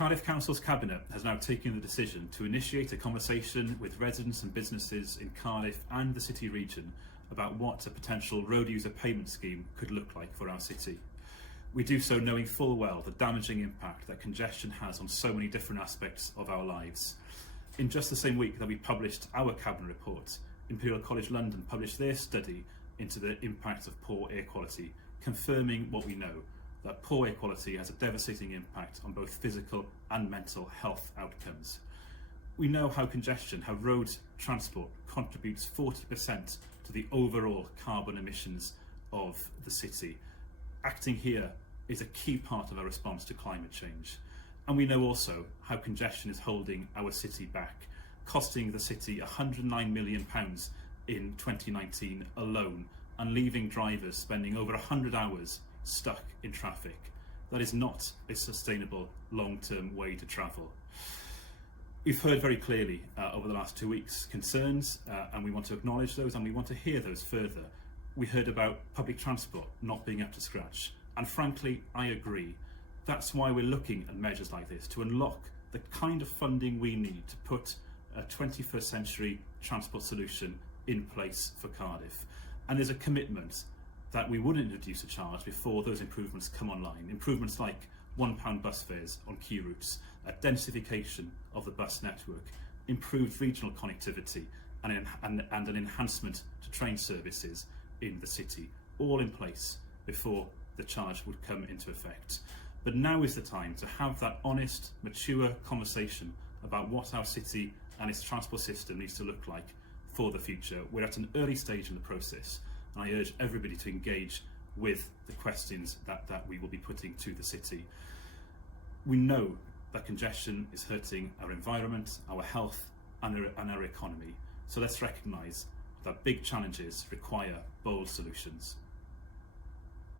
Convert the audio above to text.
Cardiff Council's Cabinet has now taken the decision to initiate a conversation with residents and businesses in Cardiff and the city region about what a potential road user payment scheme could look like for our city. We do so knowing full well the damaging impact that congestion has on so many different aspects of our lives. In just the same week that we published our Cabinet report, Imperial College London published their study into the impact of poor air quality, confirming what we know, that poor air quality has a devastating impact on both physical and mental health outcomes. We know how road transport contributes 40% to the overall carbon emissions of the city. Acting here is a key part of our response to climate change. And we know also how congestion is holding our city back, costing the city £109 million in 2019 alone, and leaving drivers spending over 100 hours stuck in traffic. That is not a sustainable long-term way to travel. We've heard very clearly over the last 2 weeks concerns, and we want to acknowledge those and we want to hear those further. We heard about public transport not being up to scratch, and frankly, I agree. That's why we're looking at measures like this, to unlock the kind of funding we need to put a 21st century transport solution in place for Cardiff. And there's a commitment that we would introduce a charge before those improvements come online. Improvements like £1 bus fares on key routes, a densification of the bus network, improved regional connectivity, and an enhancement to train services in the city, all in place before the charge would come into effect. But now is the time to have that honest, mature conversation about what our city and its transport system needs to look like for the future. We're at an early stage in the process, and I urge everybody to engage with the questions that we will be putting to the city. We know that congestion is hurting our environment, our health, and our economy. So let's recognise that big challenges require bold solutions.